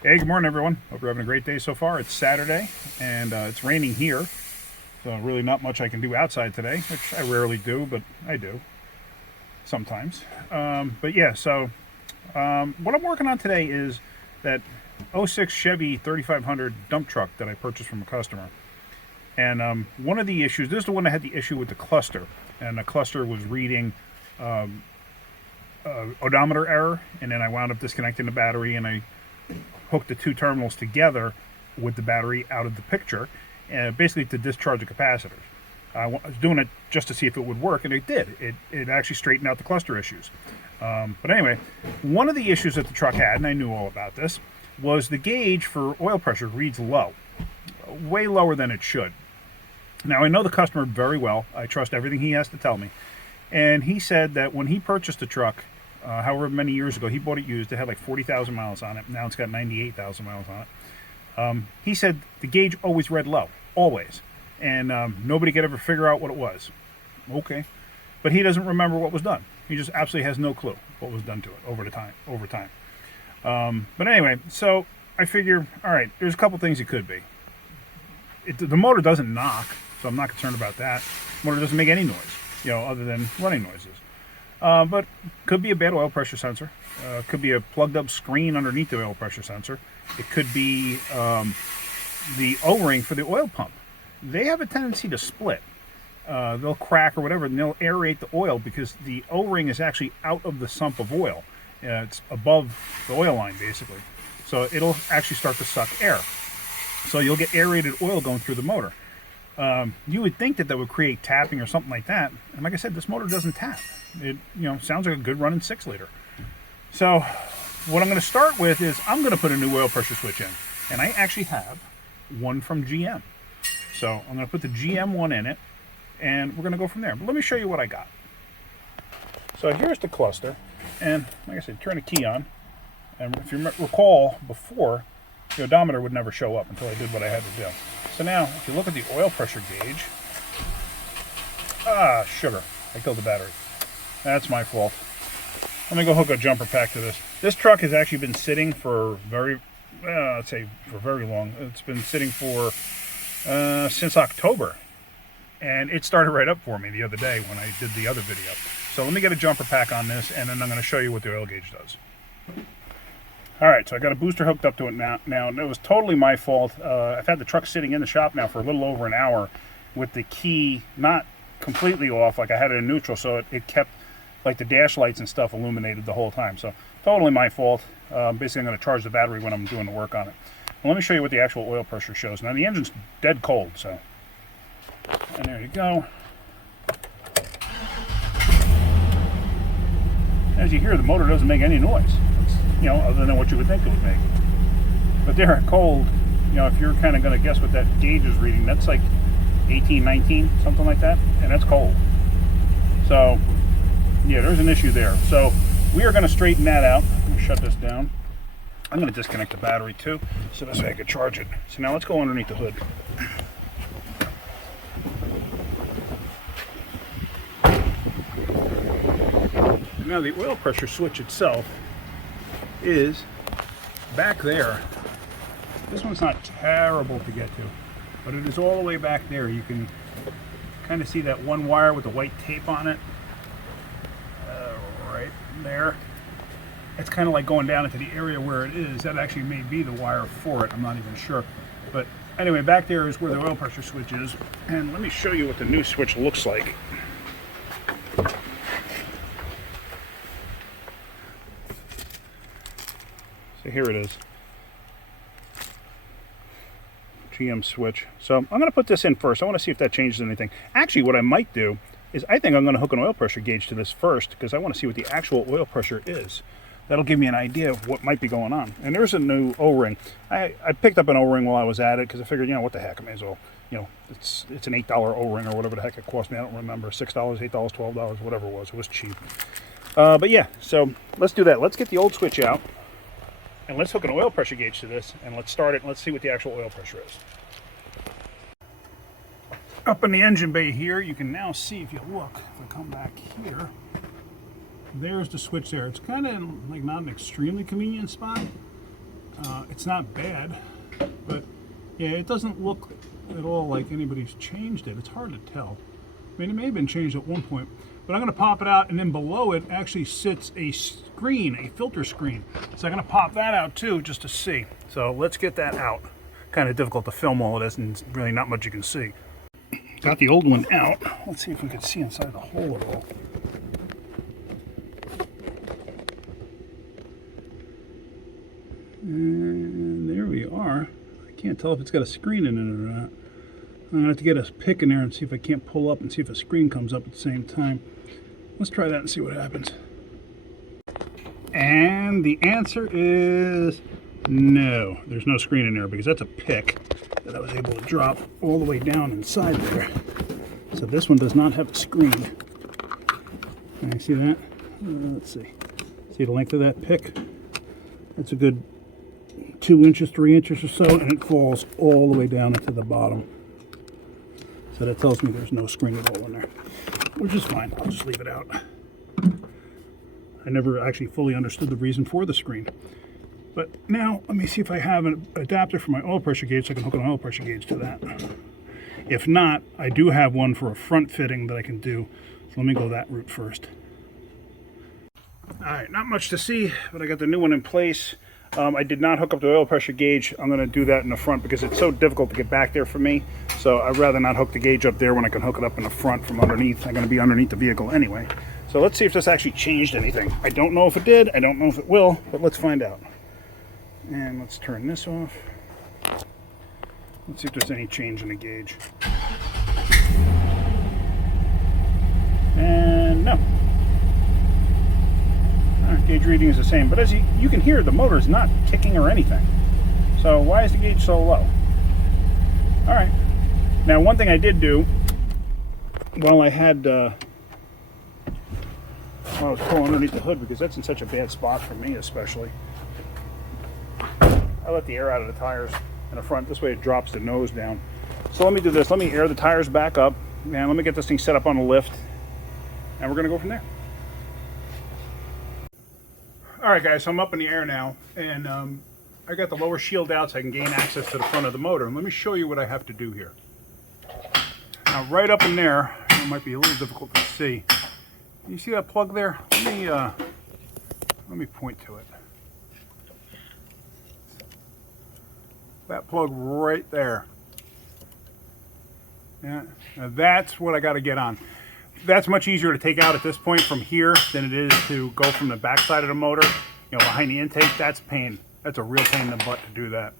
Hey, good morning, everyone. Hope you're having a great day so far. It's Saturday, and it's raining here, so really not much I can do outside today, which I rarely do, but I do sometimes. But yeah, so what I'm working on today is that '06 Chevy 3500 dump truck that I purchased from a customer. And one of the issues, this is the one that had the issue with the cluster, and the cluster was reading odometer error, and then I wound up disconnecting the battery, and I hooked the two terminals together with the battery out of the picture, basically to discharge the capacitors. I was doing it just to see if it would work, and it did. It actually straightened out the cluster issues. But anyway, one of the issues that the truck had, and I knew all about this, was the gauge for oil pressure reads low, way lower than it should. Now, I know the customer very well. I trust everything he has to tell me. And he said that when he purchased the truck, however many years ago, he bought it used. It had like 40,000 miles on it. Now it's got 98,000 miles on it. He said the gauge always read low, always. And nobody could ever figure out what it was. Okay. But he doesn't remember what was done. He just absolutely has no clue what was done to it over time. But anyway, so I figure, all right, there's a couple things it could be. The motor doesn't knock, so I'm not concerned about that. The motor doesn't make any noise, other than running noises. But could be a bad oil pressure sensor. Could be a plugged up screen underneath the oil pressure sensor. It could be the O-ring for the oil pump. They have a tendency to split. They'll crack or whatever, and they'll aerate the oil because the O-ring is actually out of the sump of oil. It's above the oil line, basically. So it'll actually start to suck air. So you'll get aerated oil going through the motor. You would think that would create tapping or something like that. And like I said, this motor doesn't tap. It sounds like a good running 6-liter. So what I'm going to start with is I'm going to put a new oil pressure switch in. And I actually have one from GM. So I'm going to put the GM one in it, and we're going to go from there. But let me show you what I got. So here's the cluster. And like I said, turn the key on. And if you recall before, the odometer would never show up until I did what I had to do. So now, if you look at the oil pressure gauge, sugar, I killed the battery. That's my fault. Let me go hook a jumper pack to this. This truck has actually been sitting for let's say for very long. It's been sitting for, since October. And it started right up for me the other day when I did the other video. So let me get a jumper pack on this, and then I'm going to show you what the oil gauge does. Alright, so I got a booster hooked up to it now. Now, it was totally my fault. I've had the truck sitting in the shop now for a little over an hour with the key not completely off, like I had it in neutral, so it kept, like the dash lights and stuff illuminated the whole time. So, totally my fault. Basically, I'm going to charge the battery when I'm doing the work on it. Well, let me show you what the actual oil pressure shows. Now, the engine's dead cold, so. And there you go. As you hear, the motor doesn't make any noise. Other than what you would think it would make. But there at cold, if you're kind of going to guess what that gauge is reading, that's like 18, 19, something like that, and that's cold. So, yeah, there's an issue there. So, we are going to straighten that out. I'm going to shut this down. I'm going to disconnect the battery too, so this way I can charge it. So now let's go underneath the hood. Now the oil pressure switch itself is back there. This one's not terrible to get to, but it is all the way back there. You can kind of see that one wire with the white tape on it right there. It's kind of like going down into the area where it is. That actually may be the wire for it. I'm not even sure. But anyway, back there is where the oil pressure switch is. And let me show you what the new switch looks like. So here it is. GM switch. So I'm going to put this in first. I want to see if that changes anything. Actually, what I might do is I think I'm going to hook an oil pressure gauge to this first because I want to see what the actual oil pressure is. That'll give me an idea of what might be going on. And there's a new O-ring. I picked up an O-ring while I was at it because I figured, what the heck, I may as well, it's an $8 O-ring or whatever the heck it cost me. I don't remember. $6, $8, $12, whatever it was. It was cheap. But yeah, so let's do that. Let's get the old switch out. And let's hook an oil pressure gauge to this, and let's start it, and let's see what the actual oil pressure is. Up in the engine bay here, you can now see, if you look, if I come back here, there's the switch there. It's kind of like not an extremely convenient spot. It's not bad, but yeah, it doesn't look at all like anybody's changed it. It's hard to tell. I mean, it may have been changed at one point, but I'm going to pop it out, and then below it actually sits a screen, a filter screen. So I'm going to pop that out too, just to see. So let's get that out. Kind of difficult to film all of this, and really not much you can see. Got the old one out. Let's see if we can see inside the hole at all. And there we are. I can't tell if it's got a screen in it or not. I'm going to have to get a pick in there and see if I can't pull up and see if a screen comes up at the same time. Let's try that and see what happens. And the answer is no. There's no screen in there because that's a pick that I was able to drop all the way down inside there. So this one does not have a screen. Can you see that? Let's see. See the length of that pick? That's a good 2 inches, 3 inches or so, and it falls all the way down into the bottom. So that tells me there's no screen at all in there, which is fine. I'll just leave it out. I never actually fully understood the reason for the screen. But now, let me see if I have an adapter for my oil pressure gauge so I can hook an oil pressure gauge to that. If not, I do have one for a front fitting that I can do. So let me go that route first. Alright, not much to see, but I got the new one in place. I did not hook up the oil pressure gauge. I'm going to do that in the front because it's so difficult to get back there for me. So I'd rather not hook the gauge up there when I can hook it up in the front from underneath. I'm going to be underneath the vehicle anyway. So let's see if this actually changed anything. I don't know if it did. I don't know if it will, but let's find out. And let's turn this off. Let's see if there's any change in the gauge. And no. Gauge reading is the same, but as you can hear, the motor is not kicking or anything. So why is the gauge so low? All right. Now, one thing I did do while I had while I was pulling underneath the hood, because that's in such a bad spot for me, especially. I let the air out of the tires in the front. This way, it drops the nose down. So let me do this. Let me air the tires back up, and let me get this thing set up on a lift, and we're going to go from there. Alright guys, so I'm up in the air now, and I got the lower shield out so I can gain access to the front of the motor. And let me show you what I have to do here. Now right up in there, it might be a little difficult to see. You see that plug there? Let me point to it. That plug right there. Yeah, now that's what I got to get on. That's much easier to take out at this point from here than it is to go from the back side of the motor, behind the intake. That's pain. That's a real pain in the butt to do that.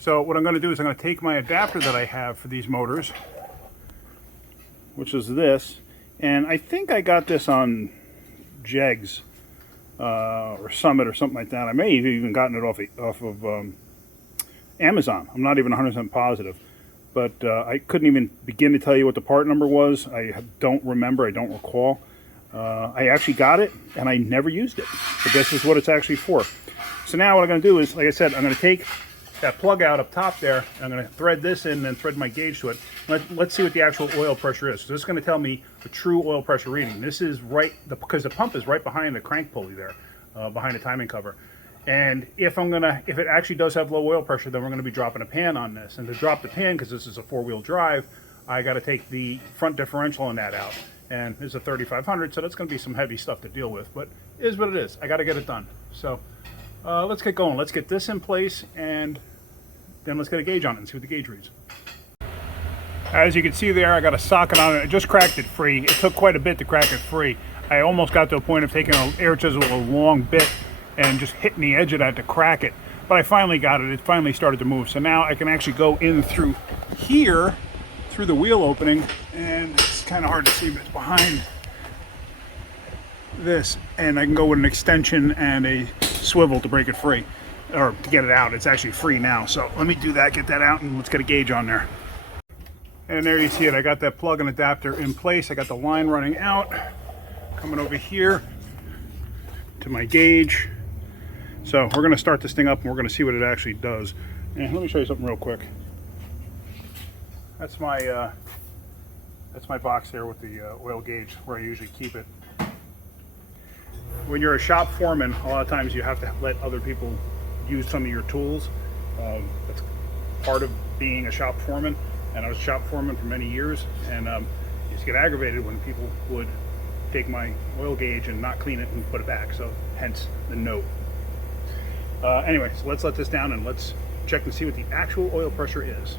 So what I'm going to do is I'm going to take my adapter that I have for these motors, which is this, and I think I got this on Jegs or Summit or something like that. I may have even gotten it off of Amazon. I'm not even 100% positive. But I couldn't even begin to tell you what the part number was. I don't remember. I don't recall. I actually got it, and I never used it. But this is what it's actually for. So now what I'm going to do is, like I said, I'm going to take that plug out up top there, and I'm going to thread this in and then thread my gauge to it. Let's see what the actual oil pressure is. So this is going to tell me the true oil pressure reading. This is right, because the pump is right behind the crank pulley there, behind the timing cover. And if it actually does have low oil pressure, then we're going to be dropping a pan on this. And to drop the pan, because this is a four-wheel drive, I got to take the front differential on that out. And this is a 3500, so that's going to be some heavy stuff to deal with. But it is what it is. I got to get it done. So let's get going. Let's get this in place, and then let's get a gauge on it and see what the gauge reads. As you can see there, I got a socket on it. I just cracked it free. It took quite a bit to crack it free. I almost got to a point of taking an air chisel with a long bit and just hitting the edge of that to crack it. But I finally got it. It finally started to move. So now I can actually go in through here, through the wheel opening, and it's kind of hard to see, but it's behind this. And I can go with an extension and a swivel to break it free, or to get it out. It's actually free now. So let me do that, get that out, and let's get a gauge on there. And there you see it. I got that plug and adapter in place. I got the line running out, coming over here to my gauge. So we're going to start this thing up and we're going to see what it actually does. And let me show you something real quick. That's my box here with the oil gauge where I usually keep it. When you're a shop foreman, a lot of times you have to let other people use some of your tools. That's part of being a shop foreman, and I was a shop foreman for many years, and used to get aggravated when people would take my oil gauge and not clean it and put it back, so hence the note. Anyway, so let's let this down and let's check and see what the actual oil pressure is.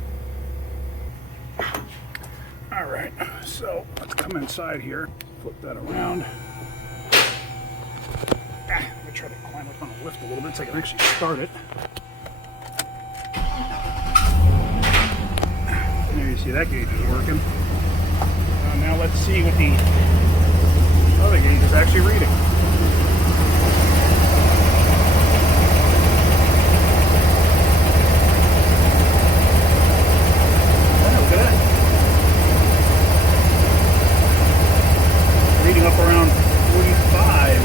All right, so let's come inside here, flip that around. Let me try to climb up on the lift a little bit so I can actually start it. There you see that gauge is working. Now let's see what the other gauge is actually reading. Look at that. Reading up around 45,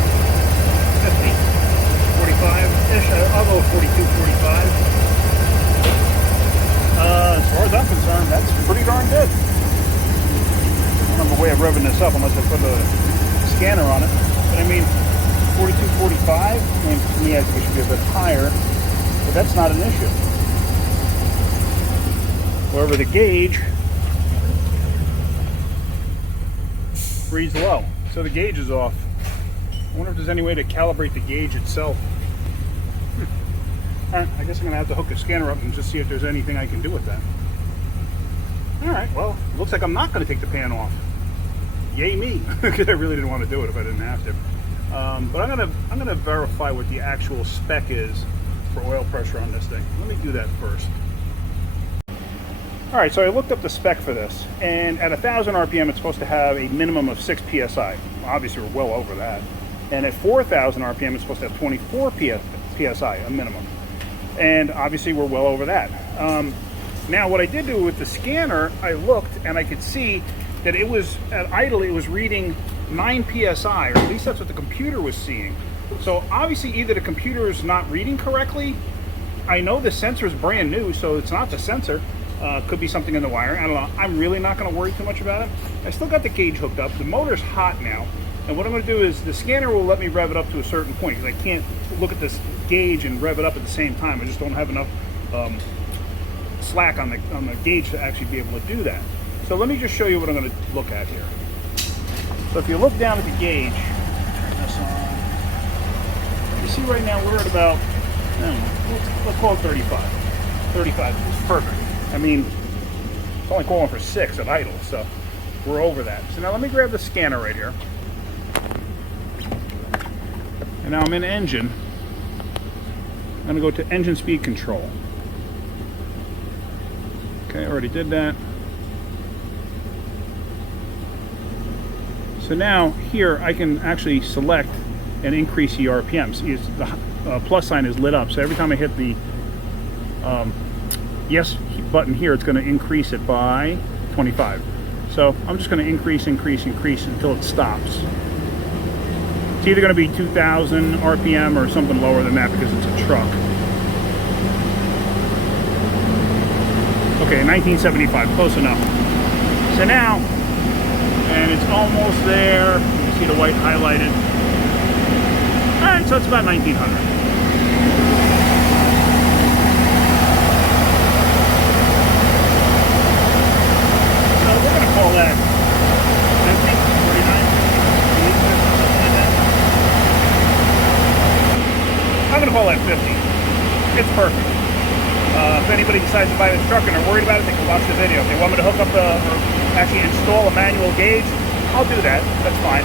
50, 45-ish. I'll go 42, 45. As far as I'm concerned, that's pretty darn good. I don't have a way of revving this up unless I put a scanner on it. But I mean, 42, 45, I mean, to me, I think it should be a bit higher, but that's not an issue. However, the gauge reads low, so the gauge is off. I wonder if there's any way to calibrate the gauge itself. Alright, I guess I'm going to have to hook a scanner up and just see if there's anything I can do with that. Alright, well, it looks like I'm not going to take the pan off. Yay me, because I really didn't want to do it if I didn't have to. But I'm gonna verify what the actual spec is for oil pressure on this thing. Let me do that first. Alright, so I looked up the spec for this, and at 1,000 RPM it's supposed to have a minimum of 6 PSI. Obviously we're well over that. And at 4,000 RPM it's supposed to have 24 PSI, a minimum. And obviously we're well over that. Now what I did do with the scanner, I looked and I could see that it was, at idle, it was reading 9 PSI, or at least that's what the computer was seeing. So obviously either the computer is not reading correctly, I know the sensor is brand new, so it's not the sensor. Could be something in the wiring, I don't know. I'm really not gonna worry too much about it. I still got the gauge hooked up, the motor's hot now, and what I'm gonna do is the scanner will let me rev it up to a certain point, because I can't look at this gauge and rev it up at the same time. I just don't have enough slack on the gauge to actually be able to do that. So let me just show you what I'm going to look at here. So if you look down at the gauge, turn this on. You see right now we're at about, I don't know, let's call it 35. 35 is perfect. I mean, it's only calling for 6 at idle, so we're over that. So now let me grab the scanner right here. And now I'm in engine. I'm going to go to engine speed control. Okay, I already did that. So now here I can actually select and increase the RPMs. The plus sign is lit up, so every time I hit the yes button here, it's going to increase it by 25. So I'm just going to increase until it stops. It's either going to be 2,000 RPM or something lower than that because it's a truck. Okay, 1975, close enough. So now, and it's almost there. You see the white highlighted. All right, so it's about 1900. So we're going to call that 50, 49. I'm going to call that 50. It's perfect. If anybody decides to buy this truck and are worried about it, they can watch the video. If they want me to hook up or actually install a manual gauge, I'll do that. That's fine.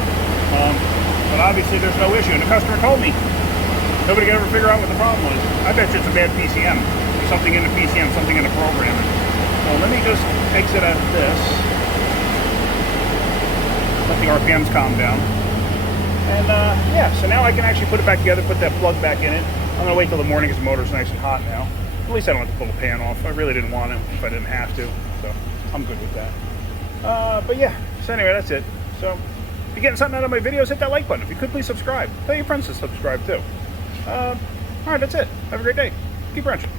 But obviously there's no issue. And the customer told me nobody could ever figure out what the problem was. I bet you it's a bad PCM. Something in the PCM, something in the programming. Well, let me just exit out of this. Let the RPMs calm down. And yeah, so now I can actually put it back together, put that plug back in it. I'm gonna wait till the morning because the motor's nice and hot now. At least I don't have to pull the pan off. I really didn't want it if I didn't have to, so I'm good with that. But yeah, so anyway, that's it. So if you're getting something out of my videos, hit that like button. If you could, please subscribe. Tell your friends to subscribe too. All right, that's it. Have a great day. Keep wrenching.